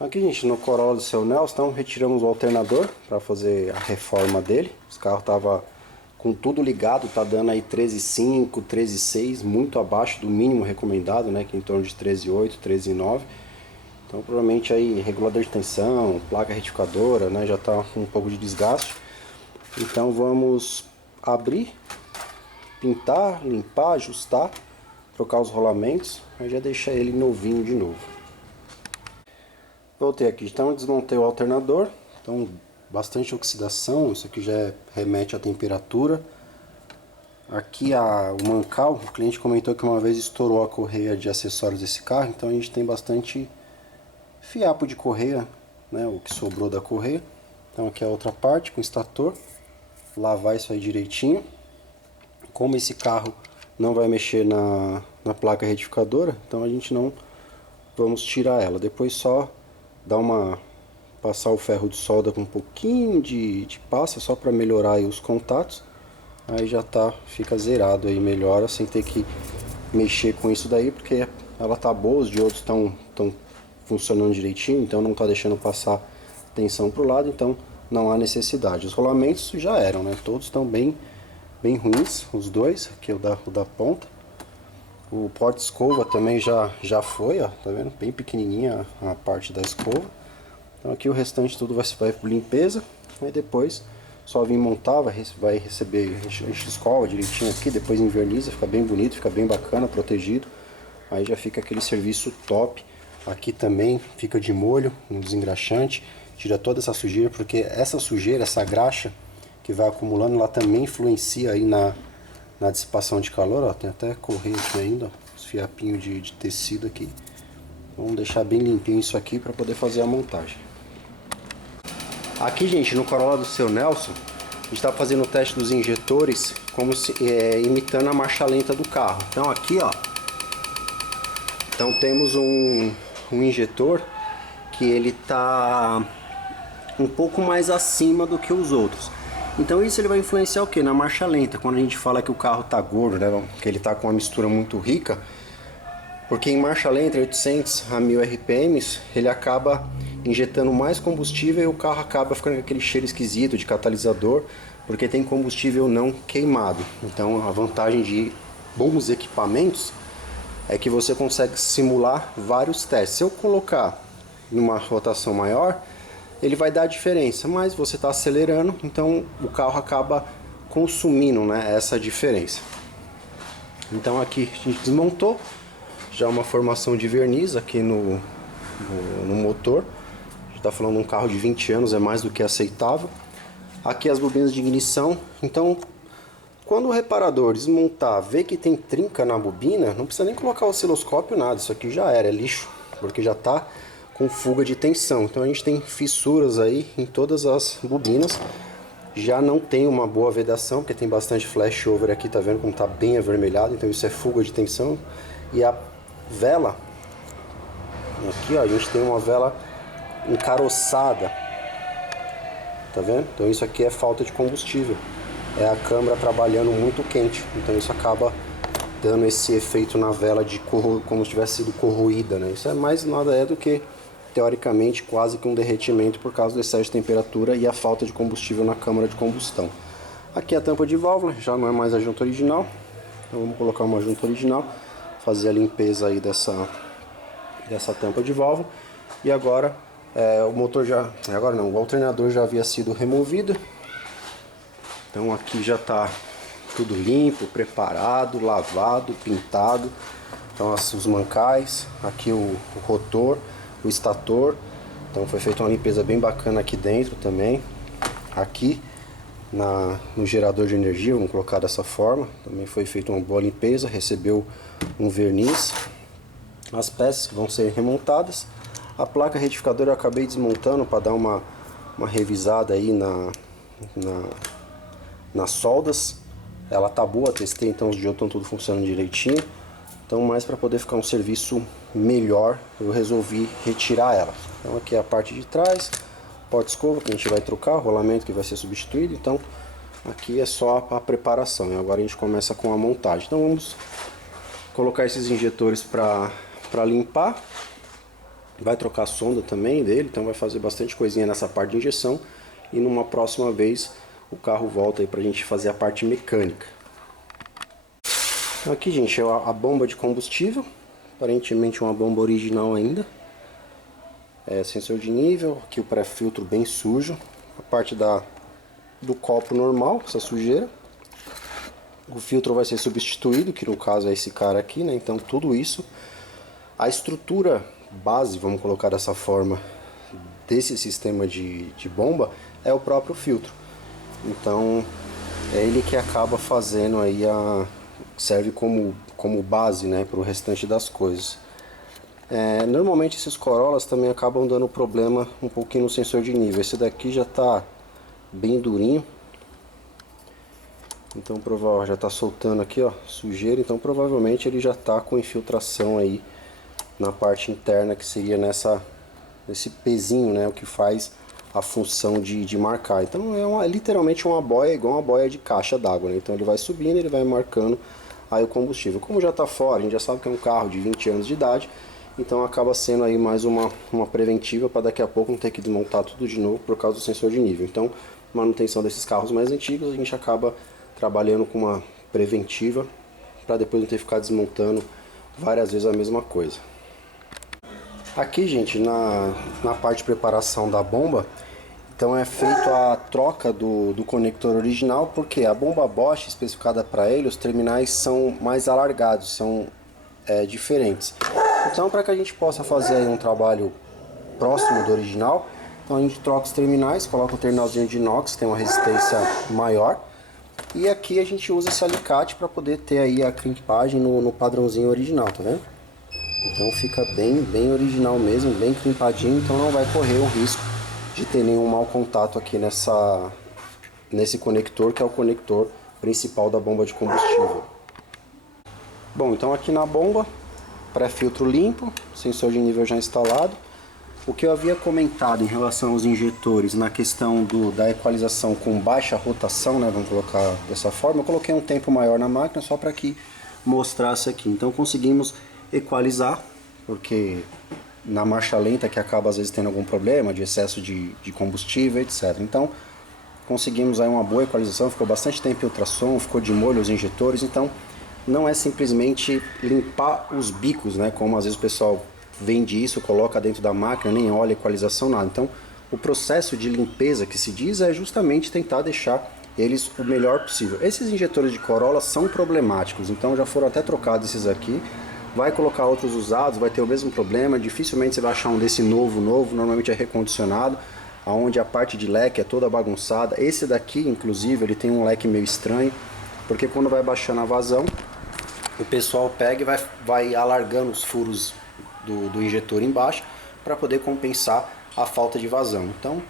Aqui, gente, no Corolla do seu Nelson, então, retiramos o alternador para fazer a reforma dele. Esse carro tava com tudo ligado, tá dando aí 13,5, 13,6, muito abaixo do mínimo recomendado, né, que é em torno de 13,8, 13,9. Então, provavelmente aí regulador de tensão, placa retificadora, né, já tá com um pouco de desgaste. Então, vamos abrir, pintar, limpar, ajustar, trocar os rolamentos, aí já deixar ele novinho de novo. Voltei aqui, então desmontei o alternador, então bastante oxidação, isso aqui já remete à temperatura. Aqui o mancal, o cliente comentou que uma vez estourou a correia de acessórios desse carro, então a gente tem bastante fiapo de correia, né, o que sobrou da correia. Então aqui é a outra parte com estator, lavar isso aí direitinho. Como esse carro não vai mexer na placa retificadora, então a gente não vamos tirar ela, depois só passar o ferro de solda com um pouquinho de pasta só para melhorar aí os contatos. Aí já fica zerado aí, melhora sem ter que mexer com isso daí, porque ela tá boa, os diodos estão funcionando direitinho, então não tá deixando passar tensão pro lado, então não há necessidade. Os rolamentos já eram, né? Todos estão bem ruins, os dois, aqui o da ponta. O porta-escova também já foi, ó, tá vendo? Bem pequenininha a parte da escova. Então aqui o restante tudo vai por limpeza. Aí depois só vir montar, vai receber, a gente escova direitinho aqui, depois inverniza, fica bem bonito, fica bem bacana, protegido. Aí já fica aquele serviço top. Aqui também fica de molho, um desengraxante, tira toda essa sujeira, porque essa sujeira, essa graxa que vai acumulando, ela também influencia aí na dissipação de calor, ó, tem até correia aqui ainda, ó, os fiapinhos de tecido aqui. Vamos deixar bem limpinho isso aqui para poder fazer a montagem. Aqui, gente, no Corolla do seu Nelson, a gente está fazendo o teste dos injetores como imitando a marcha lenta do carro. Então aqui, ó, então temos um injetor que ele tá um pouco mais acima do que os outros. Então isso ele vai influenciar o que? Na marcha lenta, quando a gente fala que o carro tá gordo, né, que ele tá com uma mistura muito rica, porque em marcha lenta, 800 a 1000 RPMs, ele acaba injetando mais combustível e o carro acaba ficando com aquele cheiro esquisito de catalisador, porque tem combustível não queimado. Então a vantagem de bons equipamentos é que você consegue simular vários testes. Se eu colocar numa rotação maior, ele vai dar a diferença, mas você está acelerando, então o carro acaba consumindo, né, essa diferença. Então aqui a gente desmontou já uma formação de verniz aqui no motor. A gente está falando de um carro de 20 anos, é mais do que aceitável. Aqui as bobinas de ignição. Então quando o reparador desmontar, ver que tem trinca na bobina, não precisa nem colocar o osciloscópio, nada, isso aqui já era, é lixo, porque já está com fuga de tensão. Então a gente tem fissuras aí em todas as bobinas. Já não tem uma boa vedação, porque tem bastante flashover aqui, tá vendo como tá bem avermelhado, então isso é fuga de tensão. E a vela, aqui ó, a gente tem uma vela encaroçada, tá vendo? Então isso aqui é falta de combustível, é a câmara trabalhando muito quente, então isso acaba dando esse efeito na vela de como se tivesse sido corroída, né? Isso é mais nada do que teoricamente quase que um derretimento por causa do excesso de temperatura e a falta de combustível na câmara de combustão. Aqui a tampa de válvula, já não é mais a junta original, então vamos colocar uma junta original, fazer a limpeza aí dessa tampa de válvula. E agora o motor o alternador já havia sido removido, então aqui já está tudo limpo, preparado, lavado, pintado. Então os mancais, aqui o rotor, o estator, então foi feita uma limpeza bem bacana aqui dentro também. Aqui no gerador de energia, vamos colocar dessa forma, também foi feita uma boa limpeza, recebeu um verniz. As peças que vão ser remontadas, a placa retificadora eu acabei desmontando para dar uma revisada aí nas soldas. Ela tá boa, testei, então os diodos estão tudo funcionando direitinho. Então, mais para poder ficar um serviço melhor, eu resolvi retirar ela. Então aqui é a parte de trás, porta-escova que a gente vai trocar, o rolamento que vai ser substituído. Então aqui é só a preparação e agora a gente começa com a montagem. Então vamos colocar esses injetores para limpar. Vai trocar a sonda também dele, então vai fazer bastante coisinha nessa parte de injeção. E numa próxima vez o carro volta aí pra gente fazer a parte mecânica. Então aqui, gente, é a bomba de combustível. Aparentemente uma bomba original ainda. Sensor de nível, aqui o pré-filtro bem sujo. A parte do copo normal, essa sujeira. O filtro vai ser substituído, que no caso é esse cara aqui, né? Então tudo isso. A estrutura base, vamos colocar dessa forma, desse sistema de bomba é o próprio filtro. Então é ele que acaba fazendo aí serve como base, né, para o restante das coisas. Normalmente esses Corollas também acabam dando problema um pouquinho no sensor de nível. Esse daqui já está bem durinho. Então provavelmente já está soltando aqui, ó, sujeira. Então provavelmente ele já está com infiltração aí na parte interna, que seria nesse pezinho, né, o que faz a função de marcar. Então é literalmente uma boia, igual uma boia de caixa d'água, né? Então ele vai subindo, ele vai marcando aí o combustível. Como já está fora, a gente já sabe que é um carro de 20 anos de idade, então acaba sendo aí mais uma preventiva para daqui a pouco não ter que desmontar tudo de novo por causa do sensor de nível. Então, manutenção desses carros mais antigos, a gente acaba trabalhando com uma preventiva para depois não ter que ficar desmontando várias vezes a mesma coisa. Aqui, gente, na parte de preparação da bomba, então é feito a troca do conector original, porque a bomba Bosch, especificada para ele, os terminais são mais alargados, são diferentes. Então, para que a gente possa fazer aí um trabalho próximo do original, então a gente troca os terminais, coloca um terminalzinho de inox, tem uma resistência maior, e aqui a gente usa esse alicate para poder ter aí a crimpagem no padrãozinho original, tá vendo? Então fica bem original mesmo, bem crimpadinho, então não vai correr o risco de ter nenhum mau contato aqui nesse conector, que é o conector principal da bomba de combustível. Bom, então aqui na bomba, pré-filtro limpo, sensor de nível já instalado. O que eu havia comentado em relação aos injetores na questão da equalização com baixa rotação, né, vamos colocar dessa forma, eu coloquei um tempo maior na máquina só para que mostrasse aqui. Então conseguimos equalizar, porque na marcha lenta que acaba às vezes tendo algum problema de excesso de combustível, etc. Então conseguimos aí uma boa equalização, ficou bastante tempo em ultrassom, ficou de molho os injetores, então não é simplesmente limpar os bicos, né, como às vezes o pessoal vende isso, coloca dentro da máquina, nem olha equalização, nada. Então o processo de limpeza que se diz é justamente tentar deixar eles o melhor possível. Esses injetores de Corolla são problemáticos, então já foram até trocados esses aqui. Vai colocar outros usados, vai ter o mesmo problema, dificilmente você vai achar um desse novo, normalmente é recondicionado, onde a parte de leque é toda bagunçada. Esse daqui, inclusive, ele tem um leque meio estranho, porque quando vai baixando a vazão, o pessoal pega e vai alargando os furos do injetor embaixo, para poder compensar a falta de vazão. Então,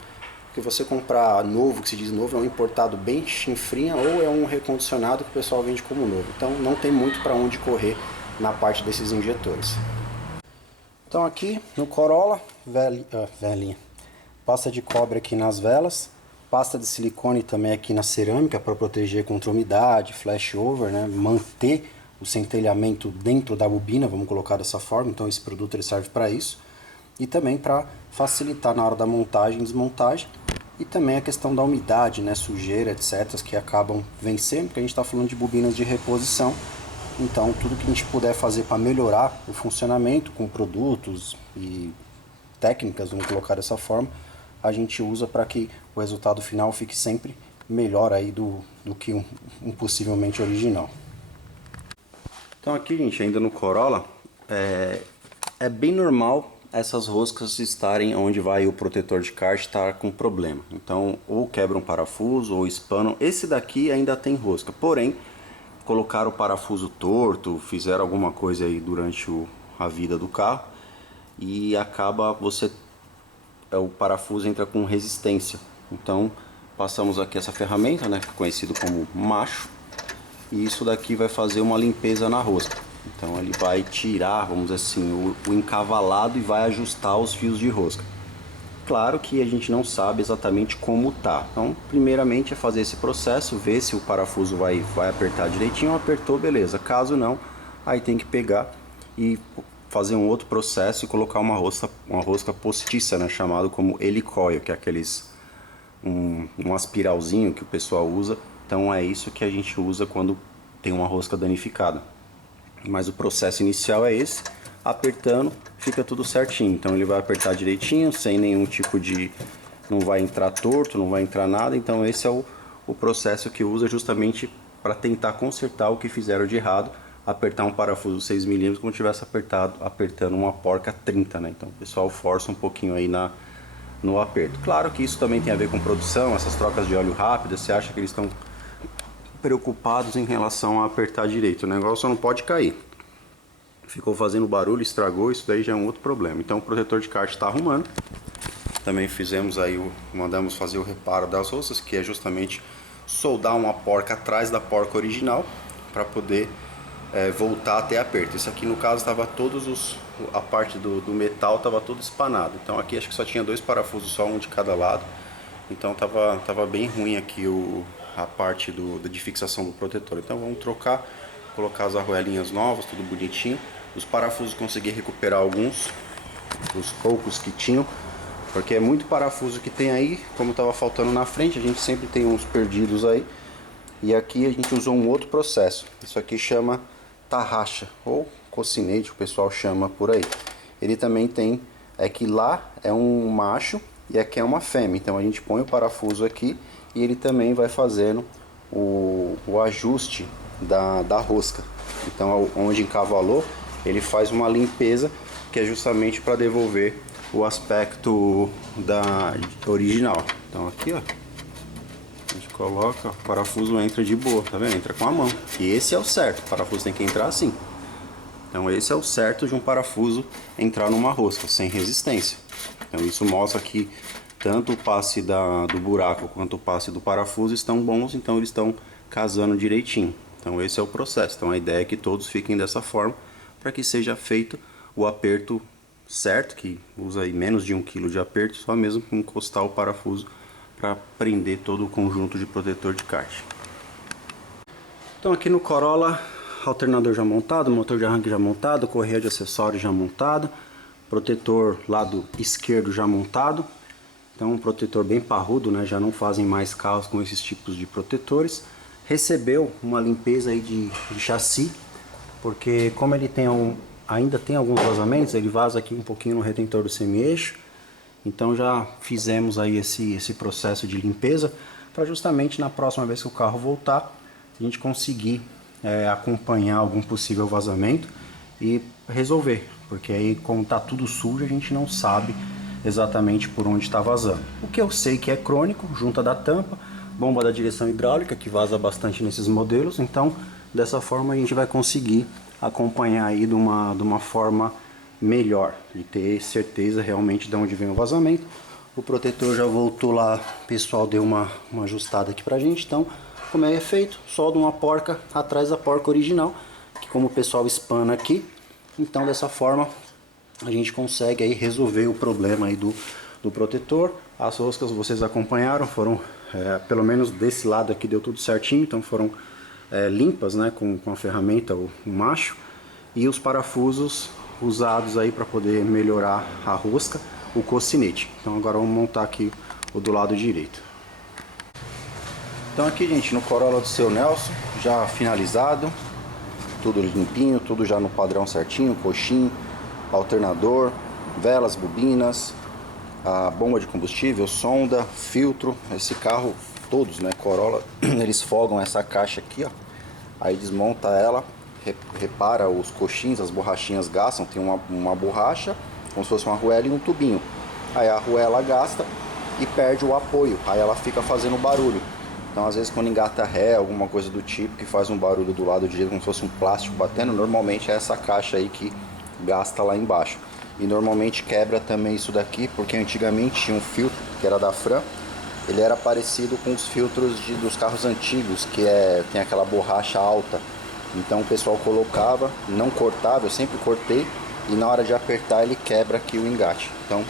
que você comprar novo, que se diz novo, é um importado bem chinfrinha, ou é um recondicionado que o pessoal vende como novo. Então não tem muito para onde correr na parte desses injetores. Então aqui no Corolla, velhinha, pasta de cobre aqui nas velas, pasta de silicone também aqui na cerâmica para proteger contra umidade, flashover, né? Manter o centelhamento dentro da bobina, vamos colocar dessa forma. Então esse produto ele serve para isso e também para facilitar na hora da montagem e desmontagem, e também a questão da umidade, né? Sujeira, etc, que acabam vencendo, porque a gente está falando de bobinas de reposição. Então tudo que a gente puder fazer para melhorar o funcionamento com produtos e técnicas, vamos colocar dessa forma, a gente usa para que o resultado final fique sempre melhor aí do que um possivelmente original. Então aqui, gente, ainda no Corolla, é bem normal essas roscas estarem onde vai o protetor de kart estar com problema. Então ou quebra um parafuso ou espanam. Esse daqui ainda tem rosca, porém colocaram o parafuso torto, fizeram alguma coisa aí durante a vida do carro e acaba o parafuso entra com resistência. Então passamos aqui essa ferramenta, né, conhecido como macho, e isso daqui vai fazer uma limpeza na rosca. Então ele vai tirar, vamos dizer assim, o encavalado e vai ajustar os fios de rosca. Claro que a gente não sabe exatamente como tá. Então, primeiramente é fazer esse processo, ver se o parafuso vai apertar direitinho. Apertou, beleza. Caso não, aí tem que pegar e fazer um outro processo e colocar uma rosca postiça, né, chamado como helicoil, que é um aspiralzinho que o pessoal usa. Então é isso que a gente usa quando tem uma rosca danificada. Mas o processo inicial é esse, apertando, fica tudo certinho. Então ele vai apertar direitinho, sem nenhum tipo de... não vai entrar torto, não vai entrar nada. Então esse é o processo que usa justamente para tentar consertar o que fizeram de errado. Apertar um parafuso 6mm como tivesse apertando uma porca 30, né? Então o pessoal força um pouquinho aí no aperto. Claro que isso também tem a ver com produção, essas trocas de óleo rápidas. Você acha que eles estão preocupados em relação a apertar direito? O negócio só não pode cair. Ficou fazendo barulho, estragou, isso daí já é um outro problema. Então o protetor de kart está arrumando. Também fizemos aí, mandamos fazer o reparo das roscas, que é justamente soldar uma porca atrás da porca original para poder voltar até aperto. Isso aqui no caso estava a parte do metal estava todo espanado. Então aqui acho que só tinha 2 parafusos, só um de cada lado. Então tava bem ruim aqui a parte de fixação do protetor. Então vamos trocar, colocar as arruelinhas novas, tudo bonitinho. Os parafusos consegui recuperar alguns, os poucos que tinham, porque é muito parafuso que tem aí. Como estava faltando na frente, a gente sempre tem uns perdidos aí. E aqui a gente usou um outro processo. Isso aqui chama tarraxa ou cocinete, o pessoal chama por aí. Ele também tem, que lá é um macho e aqui é uma fêmea. Então a gente põe o parafuso aqui e ele também vai fazendo o ajuste da rosca. Então onde encavalou, ele faz uma limpeza, que é justamente para devolver o aspecto da original. Então aqui, ó, a gente coloca, o parafuso entra de boa, tá vendo? Entra com a mão. E esse é o certo, o parafuso tem que entrar assim. Então esse é o certo de um parafuso entrar numa rosca, sem resistência. Então isso mostra que tanto o passe do buraco quanto o passe do parafuso estão bons, então eles estão casando direitinho. Então esse é o processo. Então a ideia é que todos fiquem dessa forma, para que seja feito o aperto certo, que usa aí menos de 1 kg de aperto, só mesmo encostar o parafuso para prender todo o conjunto de protetor de kart. Então aqui no Corolla, alternador já montado, motor de arranque já montado, correia de acessórios já montado, protetor lado esquerdo já montado. Então um protetor bem parrudo, né? Já não fazem mais carros com esses tipos de protetores. Recebeu uma limpeza aí de chassi, porque como ele tem ainda tem alguns vazamentos, ele vaza aqui um pouquinho no retentor do semi-eixo. Então já fizemos aí esse processo de limpeza, para justamente na próxima vez que o carro voltar, a gente conseguir acompanhar algum possível vazamento e resolver. Porque aí, como está tudo sujo, a gente não sabe exatamente por onde está vazando. O que eu sei que é crônico, junta da tampa, bomba da direção hidráulica, que vaza bastante nesses modelos. Então dessa forma a gente vai conseguir acompanhar aí de uma forma melhor e ter certeza realmente de onde vem o vazamento. O protetor já voltou lá, o pessoal deu uma ajustada aqui pra gente. Então, como é feito? Solda uma porca atrás da porca original, que como o pessoal espana aqui, então dessa forma a gente consegue aí resolver o problema aí do protetor. As roscas vocês acompanharam, foram pelo menos desse lado aqui deu tudo certinho, então foram limpas, né, com a ferramenta, o macho, e os parafusos usados aí para poder melhorar a rosca, o cocinete. Então agora vamos montar aqui o do lado direito. Então aqui, gente, no Corolla do seu Nelson, já finalizado, tudo limpinho, tudo já no padrão certinho, coxinho, alternador, velas, bobinas, a bomba de combustível, sonda, filtro. Esse carro, todos, né, Corolla, eles folgam essa caixa aqui, ó, aí desmonta ela, repara os coxins, as borrachinhas gastam, tem uma borracha, como se fosse uma arruela e um tubinho. Aí a arruela gasta e perde o apoio, aí ela fica fazendo barulho. Então às vezes quando engata ré, alguma coisa do tipo que faz um barulho do lado direito, como se fosse um plástico batendo, normalmente é essa caixa aí que gasta lá embaixo. E normalmente quebra também isso daqui, porque antigamente tinha um filtro que era da Fran, ele era parecido com os filtros dos carros antigos, que tem aquela borracha alta. Então o pessoal colocava, não cortava, eu sempre cortei, e na hora de apertar ele quebra aqui o engate. Então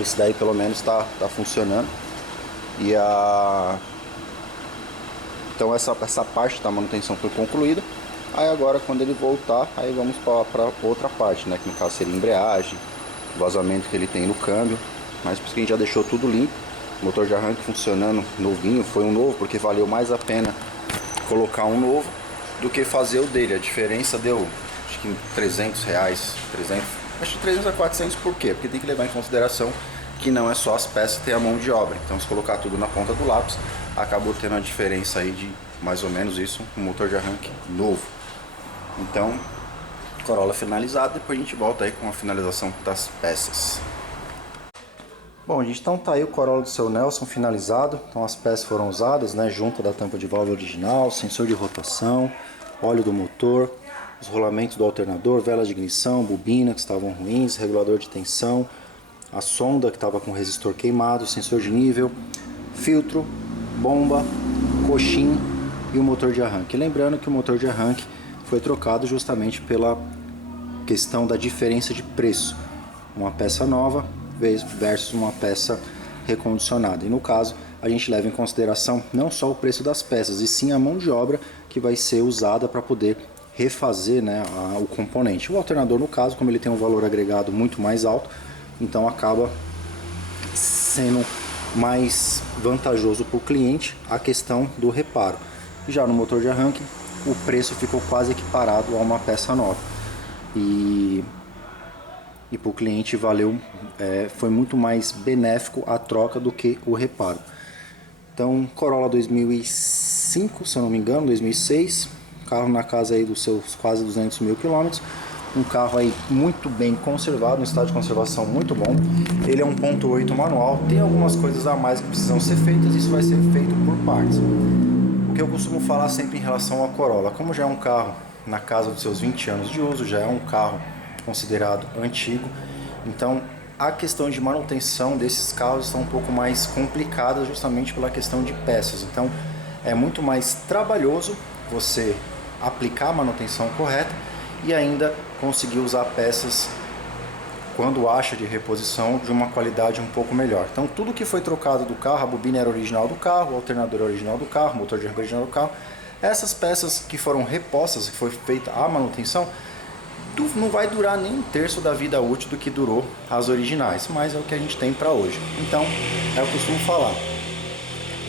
esse daí pelo menos tá funcionando. E então essa parte da manutenção foi concluída. Aí agora quando ele voltar, aí vamos para outra parte, né? Que no caso seria embreagem, vazamento que ele tem no câmbio. Mas por isso que a gente já deixou tudo limpo. Motor de arranque funcionando novinho, foi um novo, porque valeu mais a pena colocar um novo do que fazer o dele. A diferença deu, acho que R$300, 300, acho que 300 a 400, por quê? Porque tem que levar em consideração que não é só as peças, tem a mão de obra. Então se colocar tudo na ponta do lápis, acabou tendo a diferença aí de mais ou menos isso, um motor de arranque novo. Então, Corolla finalizado, depois a gente volta aí com a finalização das peças. Bom, gente, então tá aí o Corolla do seu Nelson finalizado. Então as peças foram usadas, né, junto da tampa de válvula original, sensor de rotação, óleo do motor, os rolamentos do alternador, velas de ignição, bobina que estavam ruins, regulador de tensão, a sonda que estava com resistor queimado, sensor de nível, filtro, bomba, coxim e o motor de arranque. Lembrando que o motor de arranque foi trocado justamente pela questão da diferença de preço. Uma peça nova versus uma peça recondicionada. E no caso, a gente leva em consideração não só o preço das peças, e sim a mão de obra que vai ser usada para poder refazer, né, o componente. O alternador, no caso, como ele tem um valor agregado muito mais alto, então acaba sendo mais vantajoso para o cliente a questão do reparo. Já no motor de arranque, o preço ficou quase equiparado a uma peça nova. E para o cliente valeu, foi muito mais benéfico a troca do que o reparo. Então, Corolla 2005, se eu não me engano, 2006, carro na casa aí dos seus quase 200 mil quilômetros, um carro aí muito bem conservado, um estado de conservação muito bom. Ele é 1.8 manual, tem algumas coisas a mais que precisam ser feitas, isso vai ser feito por partes. O que eu costumo falar sempre em relação ao Corolla, como já é um carro na casa dos seus 20 anos de uso, já é um carro considerado antigo, então a questão de manutenção desses carros está um pouco mais complicada justamente pela questão de peças. Então é muito mais trabalhoso você aplicar a manutenção correta e ainda conseguir usar peças quando acha de reposição de uma qualidade um pouco melhor. Então tudo que foi trocado do carro, a bobina era original do carro, o alternador era original do carro, o motor de arranque original do carro, essas peças que foram repostas, que foi feita a manutenção, não vai durar nem um terço da vida útil do que durou as originais, mas é o que a gente tem para hoje. Então, eu costumo falar,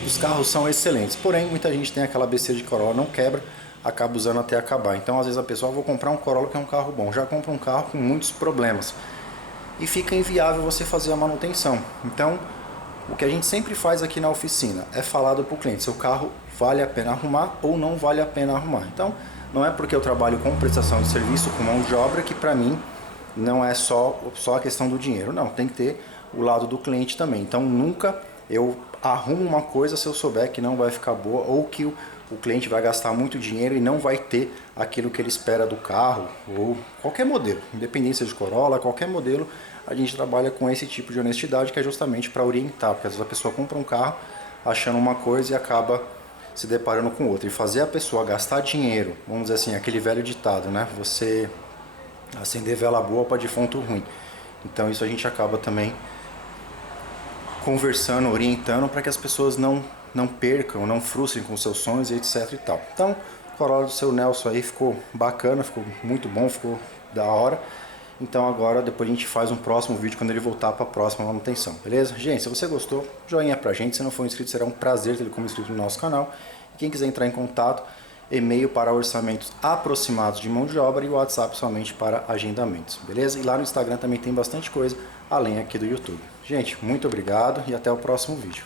os carros são excelentes, porém muita gente tem aquela besteira de Corolla, não quebra, acaba usando até acabar. Então às vezes a pessoa, vou comprar um Corolla que é um carro bom, já compra um carro com muitos problemas e fica inviável você fazer a manutenção. Então o que a gente sempre faz aqui na oficina é falar para o cliente, seu carro vale a pena arrumar ou não vale a pena arrumar. Então não é porque eu trabalho com prestação de serviço, com mão de obra, que para mim não é só a questão do dinheiro. Não, tem que ter o lado do cliente também. Então nunca eu arrumo uma coisa se eu souber que não vai ficar boa ou que o cliente vai gastar muito dinheiro e não vai ter aquilo que ele espera do carro ou qualquer modelo, independência de Corolla, qualquer modelo, a gente trabalha com esse tipo de honestidade que é justamente para orientar, porque às vezes a pessoa compra um carro achando uma coisa e acaba se deparando com outra, e fazer a pessoa gastar dinheiro, vamos dizer assim, aquele velho ditado, né? Você acender vela boa para defunto ruim. Então isso a gente acaba também conversando, orientando para que as pessoas não percam, não frustrem com seus sonhos e etc e tal. Então, o Corolla do seu Nelson aí ficou bacana, ficou muito bom, ficou da hora. Então agora depois a gente faz um próximo vídeo quando ele voltar para a próxima manutenção, beleza? Gente, se você gostou, joinha pra gente. Se não for inscrito, será um prazer ter ele como inscrito no nosso canal. E quem quiser entrar em contato, e-mail para orçamentos aproximados de mão de obra e o WhatsApp somente para agendamentos, beleza? E lá no Instagram também tem bastante coisa, além aqui do YouTube. Gente, muito obrigado e até o próximo vídeo.